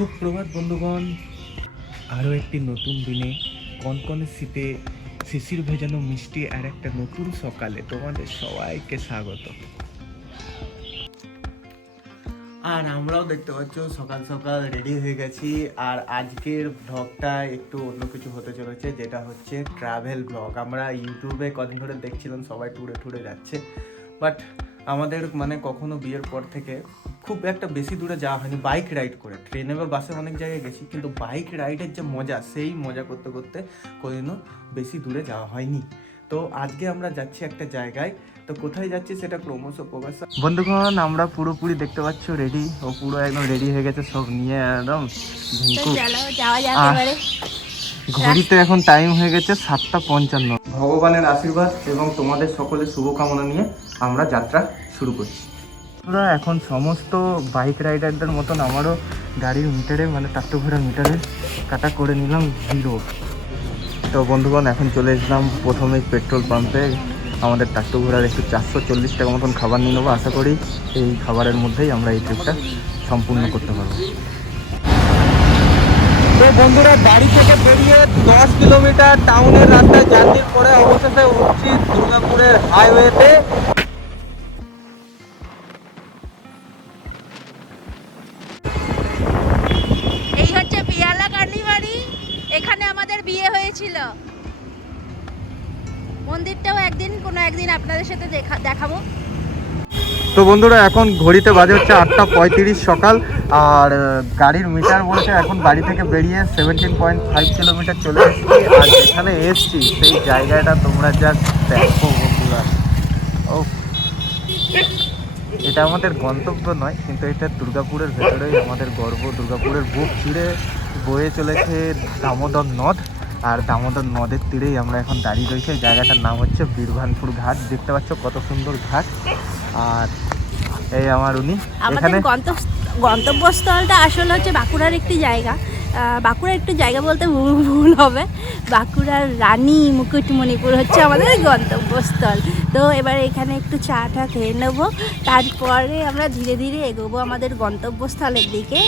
সুপ্রভাত বন্ধুগণ, আরও একটি নতুন দিনে কনকনে শীতে শিশির ভেজানো মিষ্টি আর একটা নতুন সকালে তোমাদের সবাইকে স্বাগত। আর আমরাও দেখতে পাচ্ছ সকাল সকাল রেডি হয়ে গেছি। আর আজকের ব্লগটা একটু অন্য কিছু হতে চলেছে, যেটা হচ্ছে ট্রাভেল ব্লগ। আমরা ইউটিউবে কদিন ধরে দেখছিলাম সবাই ট্যুরে ট্যুরে যাচ্ছে, বাট আমাদের কখনো বিয়ের পর থেকে খুব একটা বেশি দূরে যাওয়া হয়নি বাইক রাইড করে। ট্রেনে বা বাসে অনেক জায়গায় গেছি, কিন্তু বাইক রাইডের যে মজা, সেই মজা করতে করতে কোনোদিনও বেশি দূরে যাওয়া হয়নি। তো আজকে আমরা যাচ্ছি একটা জায়গায়। তো কোথায় যাচ্ছি সেটা ক্রমশ প্রকাশ। বন্ধুগণ, আমরা পুরোপুরি দেখতে পাচ্ছ রেডি, ও পুরো একদম রেডি হয়ে গেছে সব নিয়ে একদম। ঘড়িতে এখন টাইম হয়ে গেছে 7:55। ভগবানের আশীর্বাদ এবং তোমাদের সকলের শুভকামনা নিয়ে আমরা যাত্রা শুরু করছি। আমরা এখন সমস্ত বাইক রাইডারদের মতন আমারও গাড়ির মিটারে টাট্টু ঘোড়া মিটারে কাটা করে নিলাম 0। তো বন্ধুগণ, এখন চলে এসলাম প্রথমেই পেট্রোল পাম্পে। আমাদের টাট্টু ঘোড়ার একটু 440 টাকা মতন খাবার নিয়ে নেবো। আশা করি এই খাবারের মধ্যেই আমরা এই ট্রিপটা সম্পূর্ণ করতে পারবো। তো বন্ধুরা, বাড়ি থেকে বেরিয়ে 10 কিলোমিটার টাউনের রাস্তায় জার্নির পরে অবশেষে উঠছি দুর্গাপুরের হাইওয়েতে। এই হচ্ছে পিয়ালা কার্নিবাড়ি, এখানে আমাদের বিয়ে হয়েছিল। মন্দিরটাও কোনো একদিন আপনাদের সাথে দেখাবো। তো বন্ধুরা, এখন ঘড়িতে বাজে হচ্ছে 8:35 সকাল। আর গাড়ির মিটার বলছে এখন বাড়ি থেকে বেরিয়ে 17.5 কিলোমিটার চলে এসেছি। আর যেখানে এসছি সেই জায়গাটা তোমরা যা দেখো বন্ধুরা, ও এটা আমাদের গন্তব্য নয়, কিন্তু এটা দুর্গাপুরের ভেতরেই আমাদের গর্ব। দুর্গাপুরের বুক চিরে বয়ে চলেছে দামোদর নদ, আর দামোদর নদের তীরেই আমরা এখন দাঁড়িয়ে রয়েছি। এই জায়গাটার নাম হচ্ছে বীরভানপুর ঘাট। দেখতে পাচ্ছ কত সুন্দর ঘাট। আর এই আমার উনি এখানে গন্তব্যস্থলটা আসলে হচ্ছে বাঁকুড়ার একটি জায়গা। বাঁকুড়ার একটু জায়গা বলতে ভুল হবে, বাঁকুড়ার রানী মুকুটমণিপুর হচ্ছে আমাদের গন্তব্যস্থল। তো এবার এখানে একটু চা টা খেয়ে নেবো, তারপরে আমরা ধীরে ধীরে এগোবো আমাদের গন্তব্যস্থলের দিকে।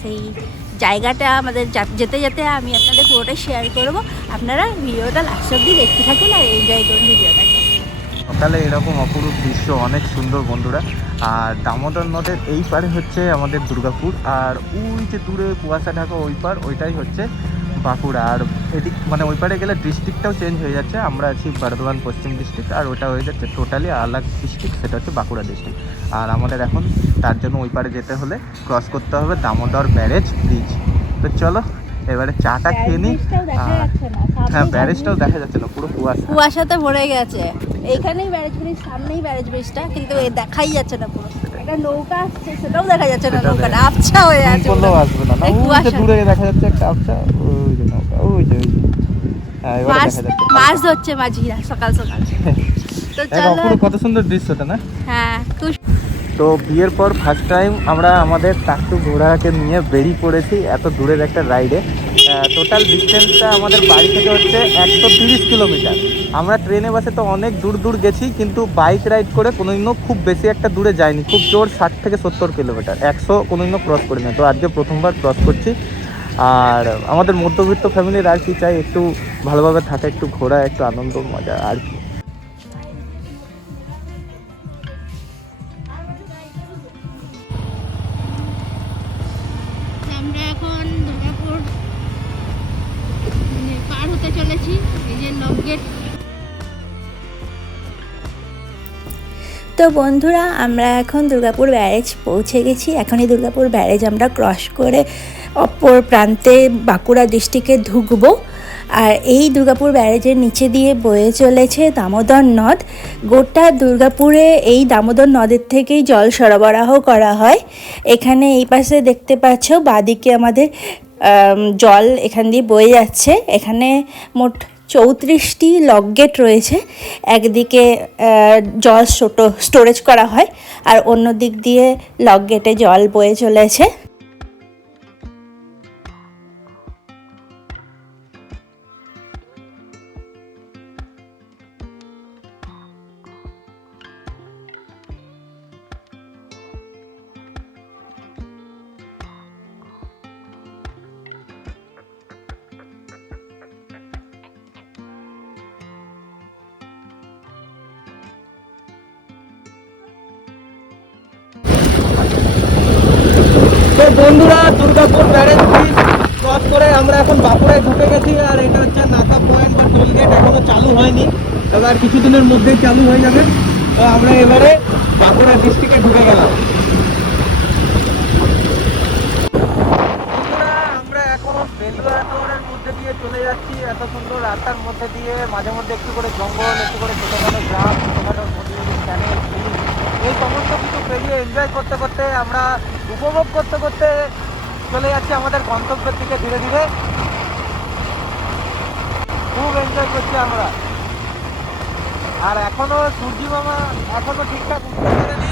সেই জায়গাটা আমাদের যেতে যেতে আমি আপনাদের পুরোটাই শেয়ার করবো। আপনারা ভিডিওটা লাস্ট অবধি দেখতে থাকুন আর এনজয় করুন ভিডিওটাকে। সকালে এরকম অপরূপ দৃশ্য অনেক সুন্দর বন্ধুরা। আর দামোদর নদের এই পারে হচ্ছে আমাদের দুর্গাপুর, আর ওই যে দূরে কুয়াশা ঢাকা ওই পার, ওইটাই হচ্ছে বাঁকুড়া। আর এদিক ওই পারে গেলে ডিস্ট্রিক্টটাও চেঞ্জ হয়ে যাচ্ছে। আমরা আছি বর্ধমান পশ্চিম ডিস্ট্রিক্ট, আর ওটা হয়ে যাচ্ছে টোটালি আলাদা ডিস্ট্রিক্ট, সেটা হচ্ছে বাঁকুড়া ডিস্ট্রিক্ট। আর আমাদের এখন তার জন্য ওই পারে যেতে হলে ক্রস করতে হবে দামোদর ব্যারেজ ব্রিজ। তো চলো এবারে চাটা খেয়ে নিই। হ্যাঁ, ব্যারেজটাও দেখা যাচ্ছে না, পুরো কুয়াশাতে ভরে গেছে। এইখানেই ব্যারেজ ব্রিজ, সামনেই ব্যারেজ ব্রিজটা, কিন্তু দেখাই যাচ্ছে না। পুরো একটা নৌকা আসছে, সেটাও দেখা যাচ্ছে না, নৌকাটা আবছা হয়ে আছে। আসবে না, ওই যে দূরে দেখা যাচ্ছে একটা আবছা, ওই যে নৌকা, ওই যে হ্যাঁ, এবারে দেখা যাচ্ছে মাছ ধরছে মাঝিরা সকাল সকাল। তো চলো, কত সুন্দর দৃশ্যটা না? হ্যাঁ। তো বিয়ের পর ফার্স্ট টাইম আমরা আমাদের টাট্টু ঘোড়াকে নিয়ে বেরিয়ে পড়েছি এত দূরের একটা রাইডে। টোটাল ডিস্টেন্সটা আমাদের বাড়ি থেকে হচ্ছে 130 কিলোমিটার। আমরা ট্রেনে বাসে তো অনেক দূর দূর গেছি, কিন্তু বাইক রাইড করে কোনোদিনও খুব বেশি একটা দূরে যাইনি। খুব জোর 60 থেকে 70 কিলোমিটার, 100 কোনোদিনও ক্রস করিনি। তো আজকে প্রথমবার ক্রস করছি। আর আমাদের মধ্যবিত্ত ফ্যামিলির আর কি চাই, একটু ভালোভাবে থাকা, একটু ঘোরা, একটু আনন্দ মজা আর কি। আমরা এখন দুর্গাপুর পার হতে চলেছি, এই যে লক গেট। তো বন্ধুরা, আমরা এখন দুর্গাপুর ব্যারেজ পৌঁছে গেছি। এখন এই দুর্গাপুর ব্যারেজ আমরা ক্রস করে অপর প্রান্তে বাঁকুড়া ডিস্ট্রিক্টে ঢুকবো। আর এই দুর্গাপুর ব্যারেজের নিচে দিয়ে বয়ে চলেছে দামোদর নদ। গোটা দুর্গাপুরে এই দামোদর নদের থেকেই জল সরবরাহ করা হয়। এখানে এই পাশে দেখতে পাচ্ছ, বাঁদিকে আমাদের জল এখান দিয়ে বয়ে যাচ্ছে। এখানে মোট 34টি লক গেট রয়েছে। একদিকে জল স্টোরেজ করা হয়, আর অন্য দিক দিয়ে লক গেটে জল বয়ে চলেছে। দুর্গাপুর ব্যারেজ ব্রিজ ক্রস করে আমরা এখন বাঁকুড়ায় ঢুকে গেছি। আর এটা হচ্ছে নাকা পয়েন্ট বা টোল গেট, এখনো চালু হয়নি, তবে আর কিছুদিনের মধ্যেই চালু হয়ে যাবে। তো আমরা এবারে বাঁকুড়া ডিস্ট্রিক্টে ঢুকে গেলাম। আমরা এখন বেলুড়া শহরের মধ্যে দিয়ে চলে যাচ্ছি, এত সুন্দর রাস্তার মধ্যে দিয়ে, মাঝে মধ্যে একটু করে জঙ্গল, একটু করে ছোটোখাটো গ্রাম, ছোটোখাটো নদী, চ্যানেল, এই সমস্ত কিছু পেরিয়ে এনজয় করতে করতে, আমরা উপভোগ করতে করতে চলে যাচ্ছি আমাদের গন্তব্যের দিকে ধীরে ধীরে। খুব এনজয় করছি আমরা। আর এখনো সূর্য মামা এখনো ঠিকঠাক উঠতে পারেনি।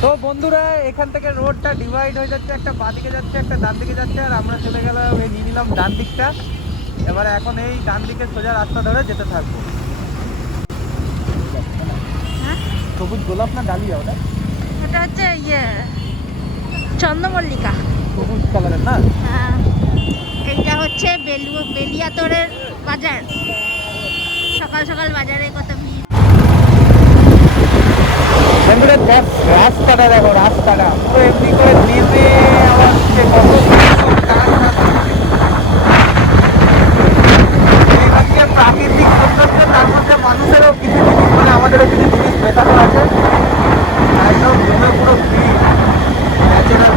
তো বন্ধুরা, এখান থেকে রোডটা ডিভাইড হয়ে যাচ্ছে, একটা বাঁদিকে যাচ্ছে, একটা ডান দিকে যাচ্ছে, আর আমরা চলে গেলাম, এই নিয়ে নিলাম ডান দিকটা। এবারে এখন এই ডান দিকে সোজা রাস্তা ধরে যেতে থাকবো। সবুজ গোলাপ না ডালিয়া ওটা? এটা হচ্ছে চন্দ্রমল্লিকা, সবুজ কালারের না? হ্যাঁ। এইটা হচ্ছে বেলিয়াতোড়ের বাজার। সকাল সকাল বাজারে কত ভিড়। রাস্তাটা দেখো, রাস্তাটা পুরো এমনি করে নেমে আবার কত প্রাকৃতিক সৌন্দর্য, তার মধ্যে মানুষেরও কিছু জিনিস, মানে আমাদেরও কিছু জিনিস মেটানো আছে। একদম পুরো ফ্রি ন্যাচারাল।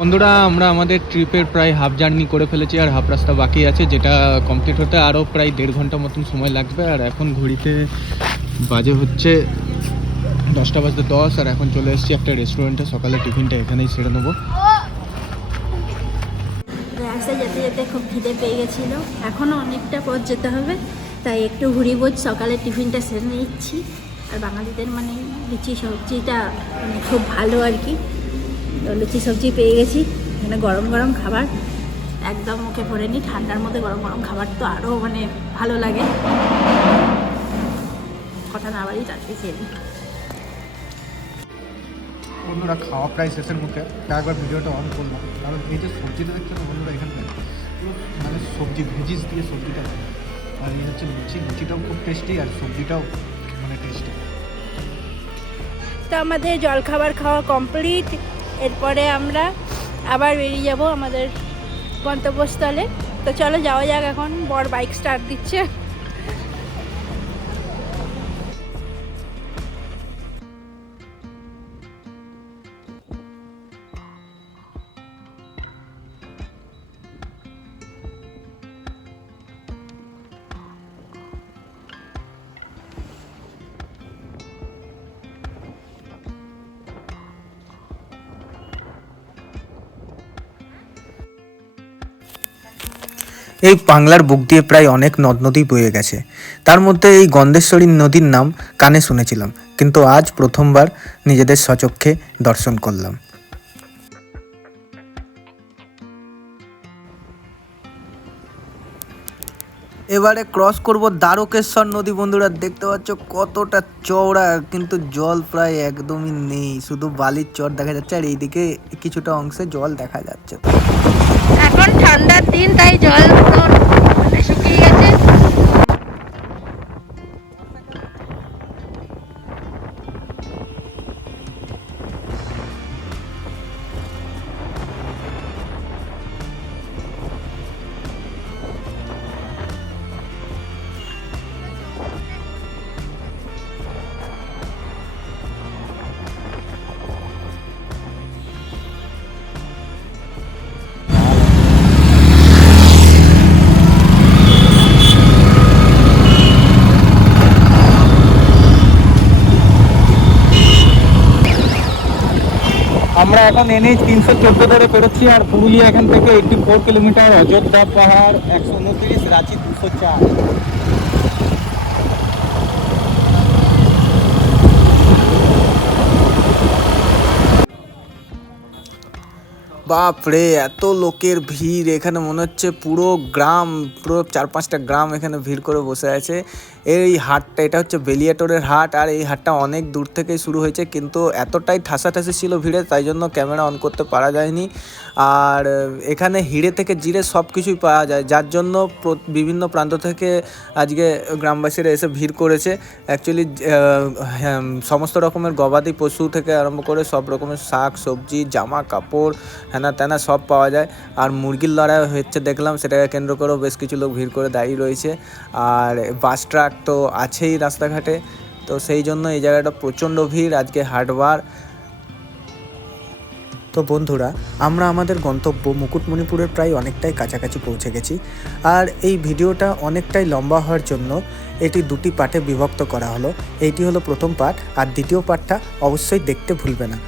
বন্ধুরা, আমরা আমাদের ট্রিপের প্রায় হাফ জার্নি করে ফেলেছি, আর হাফ রাস্তা বাকি আছে, যেটা কমপ্লিট হতে আরও প্রায় 1.5 ঘন্টা মতন সময় লাগবে। আর এখন ঘড়িতে বাজে হচ্ছে 10:10, আর এখন চলে এসেছি একটা রেস্টুরেন্টে। সকালে টিফিনটা এখানেই সেরে নেবো। রাস্তায় যেতে যেতে খুব খিদে পেয়ে গেছিলো, এখনও অনেকটা পথ যেতে হবে, তাই একটু ঘুরিবোঝ সকালে টিফিনটা সেরে নিচ্ছি। আর বাঙালিদের মানে লুচি সবজিটা মানে খুব ভালো আর কি। তো লুচি সবজি পেয়ে গেছি, এখানে গরম গরম খাবার একদম মুখে ভরে নি। ঠান্ডার মধ্যে গরম গরম খাবার তো আরও মানে ভালো লাগে। কথা না বাড়ি তাড়াতাড়ি খেয়ে নিই। বন্ধুরা, খাওয়া প্রায় শেষের মুখে, একবার ভিডিওটা অন করলাম, কারণ এই যে সবজিটা দেখছো না বন্ধুরা, এখানে মানে সবজি ভেজিস দিয়ে সবজিটা, আর এই হচ্ছে লুচি, লুচিটাও খুব টেস্টি, আর সবজিটাও মানে টেস্টি। তো আমাদের জলখাবার খাওয়া কমপ্লিট। এরপরে আমরা আবার বেরিয়ে যাব আমাদের গন্তব্যস্থলে। তো চলো যাওয়া যাক। এখন বর বাইক স্টার্ট দিচ্ছে। এই বাংলার বুক দিয়ে প্রায় অনেক নদ নদী বয়ে গেছে, তার মধ্যে এই গন্ধেশ্বরী নদীর নাম কানে শুনেছিলাম, কিন্তু আজ প্রথমবার নিজেদের স্বচক্ষে দর্শন করলাম। এবারে ক্রস করব দ্বারকেশ্বর নদী। বন্ধুরা, দেখতে পাচ্ছ কতটা চওড়া, কিন্তু জল প্রায় একদমই নেই, শুধু বালির চর দেখা যাচ্ছে, আর এইদিকে কিছুটা অংশে জল দেখা যাচ্ছে। এখন ঠান্ডার দিন, তাই জল শুকিয়ে গেছে। আমরা এখন NH 314 ধরে পেরোচ্ছি, আর পুরুলিয়া এখান থেকে 84 কিলোমিটার, অযোধ্যা পাহাড় 129, রাঁচি 204। বাপরে এত লোকের ভিড় এখানে, মনে হচ্ছে পুরো গ্রাম, পুরো 4-5টা গ্রাম এখানে ভিড় করে বসে আছে। এই হাটটা, এটা হচ্ছে বেলিয়াটোরের হাট, আর এই হাটটা অনেক দূর থেকেই শুরু হয়েছে, কিন্তু এতটাই ঠাসাঠাসি ছিল ভিড়ে, তাই জন্য ক্যামেরা অন করতে পারা যায়নি। আর এখানে হিড়ে থেকে জিরে সব কিছুই পাওয়া যায়, যার জন্য বিভিন্ন প্রান্ত থেকে আজকে গ্রামবাসীরা এসে ভিড় করেছে। অ্যাকচুয়ালি সমস্ত রকমের গবাদি পশু থেকে আরম্ভ করে সব রকমের শাক সবজি জামা কাপড় হ্যানা ত্যানা সব পাওয়া যায়। আর মুরগির লড়াই হচ্ছে দেখলাম, সেটাকে কেন্দ্র করেও বেশ কিছু লোক ভিড় করে দাঁড়িয়ে রয়েছে। আর বাস ট্রাক তো আছেই রাস্তাঘাটে, তো সেই জন্য এই জায়গাটা প্রচণ্ড ভিড় আজকে হাটবার। তো বন্ধুরা, আমরা আমাদের গন্তব্য মুকুটমণিপুরের প্রায় অনেকটাই কাছাকাছি পৌঁছে গেছি। আর এই ভিডিওটা অনেকটাই লম্বা হওয়ার জন্য এটি দুটি পার্টে বিভক্ত করা হলো। এইটি হলো প্রথম পার্ট, আর দ্বিতীয় পার্টটা অবশ্যই দেখতে ভুলবে না।